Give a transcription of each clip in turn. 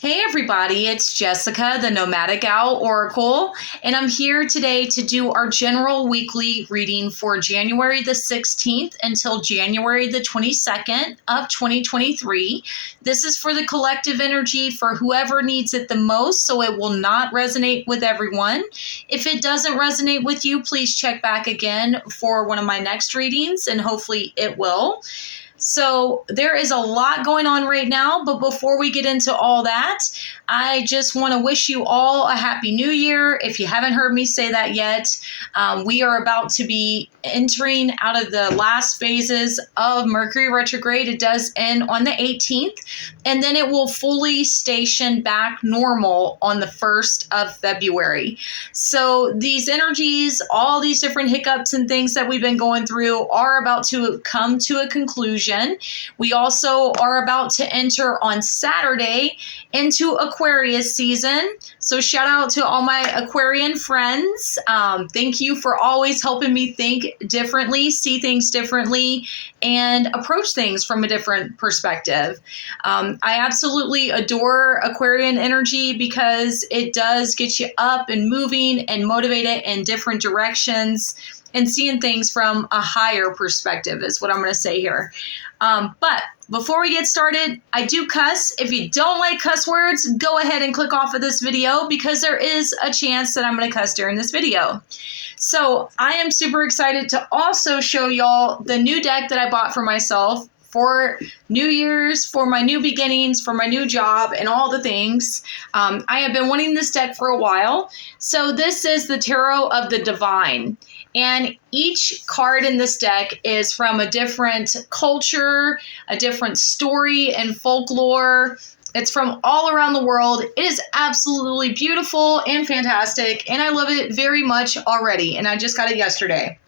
Hey everybody, it's Jessica, the Nomadic Owl Oracle, and I'm here today to do our general weekly reading for January the 16th until January the 22nd of 2023. This is for the collective energy for whoever needs it the most, so it will not resonate with everyone. If it doesn't resonate with you, please check back again for one of my next readings, and hopefully it will. So there is a lot going on right now, but before we get into all that, I just want to wish you all a happy new year. If you haven't heard me say that yet, we are about to be entering out of the last phases of Mercury retrograde. It does end on the 18th, and then it will fully station back normal on the 1st of February. So these energies, all these different hiccups and things that we've been going through are about to come to a conclusion. We also are about to enter on Saturday into Aquarius season. So shout out to all my Aquarian friends. Thank you for always helping me think differently, see things differently, and approach things from a different perspective. I absolutely adore Aquarian energy because it does get you up and moving and motivated in different directions and seeing things from a higher perspective is what I'm going to say here. But before we get started, I do cuss. If you don't like cuss words, go ahead and click off of this video because there is a chance that I'm going to cuss during this video. So I am super excited to also show y'all the new deck that I bought for myself for New Year's, for my new beginnings, for my new job, and all the things. I have been wanting this deck for a while. So this is the Tarot of the Divine. And each card in this deck is from a different culture, a different story and folklore. It's from all around the world. It is absolutely beautiful and fantastic, and I love it very much already, and I just got it yesterday.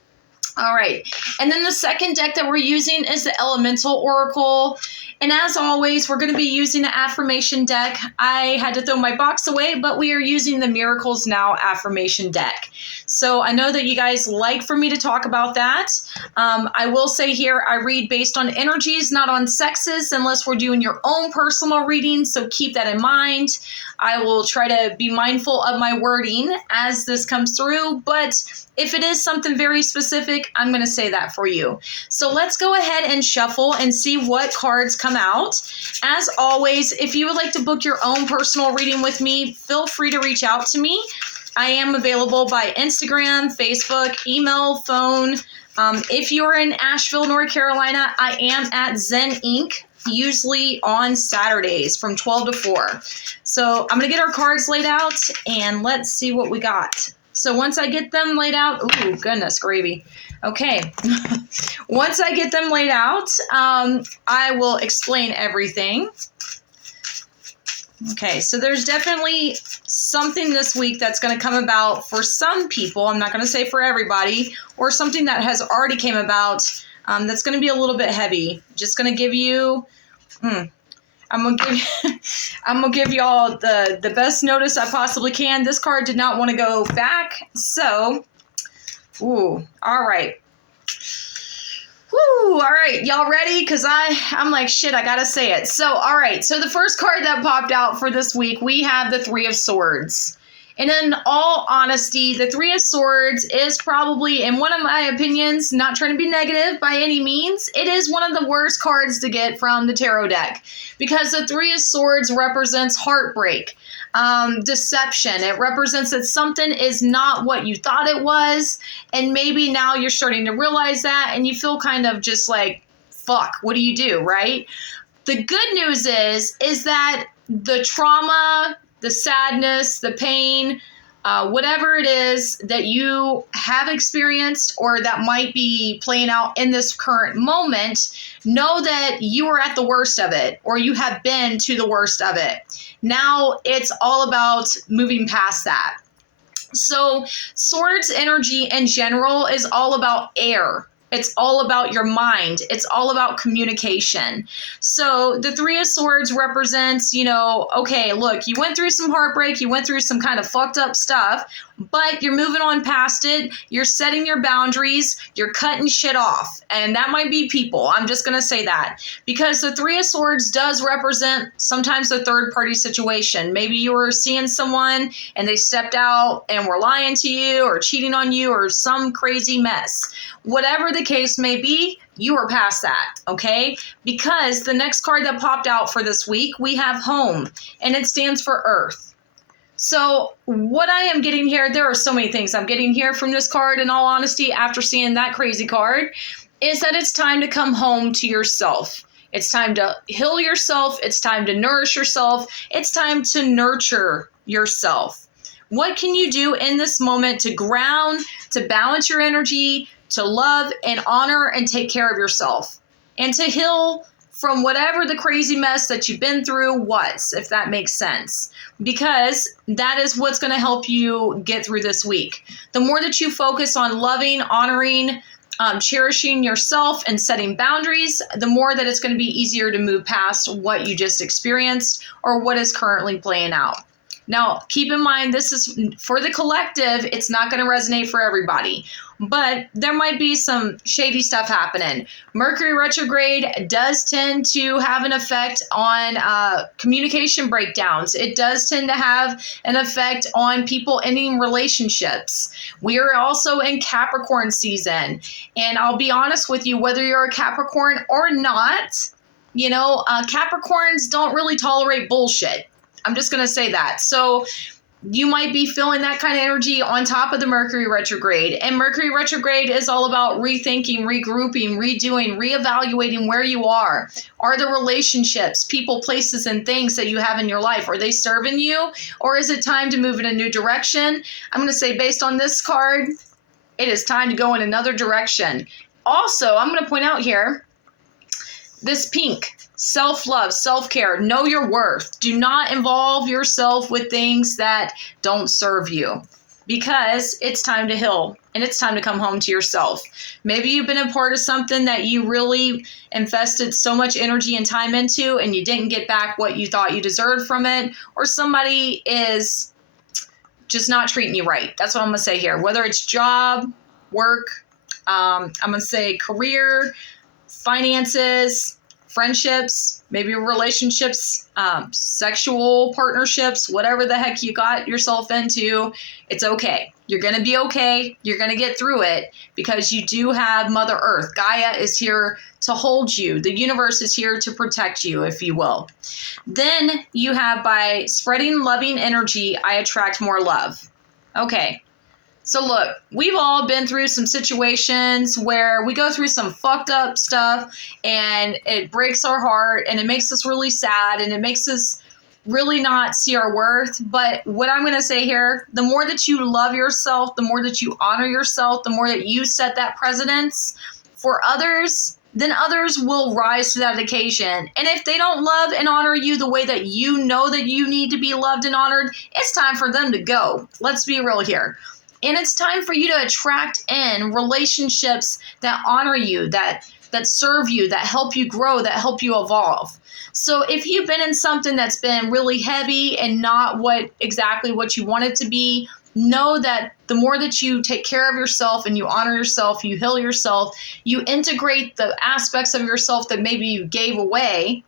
All right, and then the second deck that we're using is the Elemental Oracle. And as always, we're going to be using the affirmation deck. I had to throw my box away, but we are using the Miracles Now affirmation deck. So I know that you guys like for me to talk about that. I will say here, I read based on energies, not on sexes, unless we're doing your own personal reading. So keep that in mind. I will try to be mindful of my wording as this comes through, but if it is something very specific, I'm going to say that for you. So let's go ahead and shuffle and see what cards come out. As always, if you would like to book your own personal reading with me, feel free to reach out to me. I am available by Instagram, Facebook, email, phone. If you're in Asheville, North Carolina, I am at Zen Inc., usually on Saturdays from 12 to 4. So I'm going to get our cards laid out and let's see what we got. So once I get them laid out, ooh, goodness gravy. Okay. Once I get them laid out, I will explain everything. Okay, so there's definitely something this week that's going to come about for some people. I'm not going to say for everybody, or something that has already came about that's going to be a little bit heavy. Just going to give you, I'm gonna give y'all the best notice I possibly can. This card did not want to go back, so, all right. All right, y'all ready? Because I'm like, shit, I gotta say it. So, all right, so the first card that popped out for this week, we have the Three of Swords. And in all honesty, the Three of Swords is probably, in one of my opinions, not trying to be negative by any means, it is one of the worst cards to get from the tarot deck. Because the Three of Swords represents heartbreak, deception. It represents that something is not what you thought it was. And maybe now you're starting to realize that and you feel kind of just like, fuck, what do you do, right? The good news is that the trauma, the sadness, the pain, whatever it is that you have experienced or that might be playing out in this current moment, know that you are at the worst of it or you have been to the worst of it. Now it's all about moving past that. So swords energy in general is all about air. It's all about your mind. It's all about communication. So the Three of Swords represents, okay, look, you went through some heartbreak, you went through some kind of fucked up stuff, but you're moving on past it. You're setting your boundaries. You're cutting shit off. And that might be people. I'm just going to say that. Because the Three of Swords does represent sometimes a third party situation. Maybe you were seeing someone and they stepped out and were lying to you or cheating on you or some crazy mess. Whatever the case may be, you are past that, okay? Because the next card that popped out for this week, we have home, and it stands for earth. So what I am getting here, there are so many things I'm getting here from this card, in all honesty, after seeing that crazy card, is that it's time to come home to yourself. It's time to heal yourself. It's time to nourish yourself. It's time to nurture yourself. What can you do in this moment to ground, to balance your energy, to love and honor and take care of yourself, and to heal from whatever the crazy mess that you've been through was, if that makes sense, because that is what's going to help you get through this week. The more that you focus on loving, honoring, cherishing yourself and setting boundaries, the more that it's going to be easier to move past what you just experienced or what is currently playing out. Now, keep in mind, this is for the collective. It's not going to resonate for everybody, but there might be some shady stuff happening. Mercury retrograde does tend to have an effect on communication breakdowns. It does tend to have an effect on people ending relationships. We are also in Capricorn season, and I'll be honest with you, whether you're a Capricorn or not, Capricorns don't really tolerate bullshit. I'm just going to say that. So you might be feeling that kind of energy on top of the Mercury retrograde. And Mercury retrograde is all about rethinking, regrouping, redoing, reevaluating where you are. Are the relationships, people, places, and things that you have in your life, are they serving you? Or is it time to move in a new direction? I'm going to say, based on this card, it is time to go in another direction. Also, I'm going to point out here, this pink, self-love, self-care, know your worth. Do not involve yourself with things that don't serve you, because it's time to heal and it's time to come home to yourself. Maybe you've been a part of something that you really invested so much energy and time into and you didn't get back what you thought you deserved from it, or somebody is just not treating you right. That's what I'm going to say here. Whether it's job, work, I'm going to say career, finances, friendships, maybe relationships, sexual partnerships, whatever the heck you got yourself into, it's okay. You're going to be okay. You're going to get through it, because you do have Mother Earth. Gaia is here to hold you. The universe is here to protect you, if you will. Then you have, by spreading loving energy, I attract more love. Okay. So look, we've all been through some situations where we go through some fucked up stuff and it breaks our heart and it makes us really sad and it makes us really not see our worth. But what I'm going to say here, the more that you love yourself, the more that you honor yourself, the more that you set that precedence for others, then others will rise to that occasion. And if they don't love and honor you the way that you know that you need to be loved and honored, it's time for them to go. Let's be real here. And it's time for you to attract in relationships that honor you, that serve you, that help you grow, that help you evolve. So if you've been in something that's been really heavy and not exactly what you want it to be, know that the more that you take care of yourself and you honor yourself, you heal yourself, you integrate the aspects of yourself that maybe you gave away,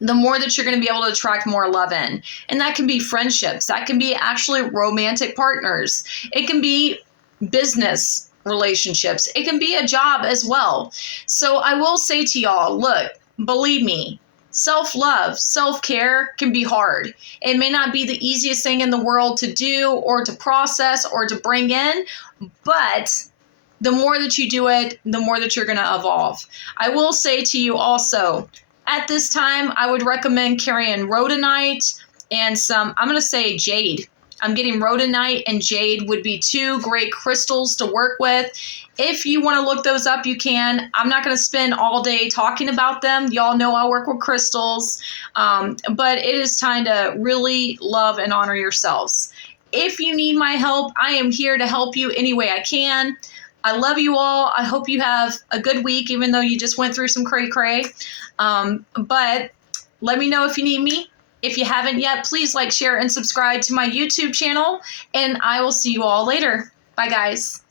the more that you're going to be able to attract more love in. And that can be friendships. That can be actually romantic partners. It can be business relationships. It can be a job as well. So I will say to y'all, look, believe me, self-love, self-care can be hard. It may not be the easiest thing in the world to do or to process or to bring in, but the more that you do it, the more that you're going to evolve. I will say to you also, at this time, I would recommend carrying rhodonite and some, I'm going to say jade. I'm getting rhodonite and jade would be two great crystals to work with. If you want to look those up, you can. I'm not going to spend all day talking about them. Y'all know I work with crystals, but it is time to really love and honor yourselves. If you need my help, I am here to help you any way I can. I love you all. I hope you have a good week, even though you just went through some cray-cray. But let me know if you need me. If you haven't yet, please like, share, and subscribe to my YouTube channel. And I will see you all later. Bye, guys.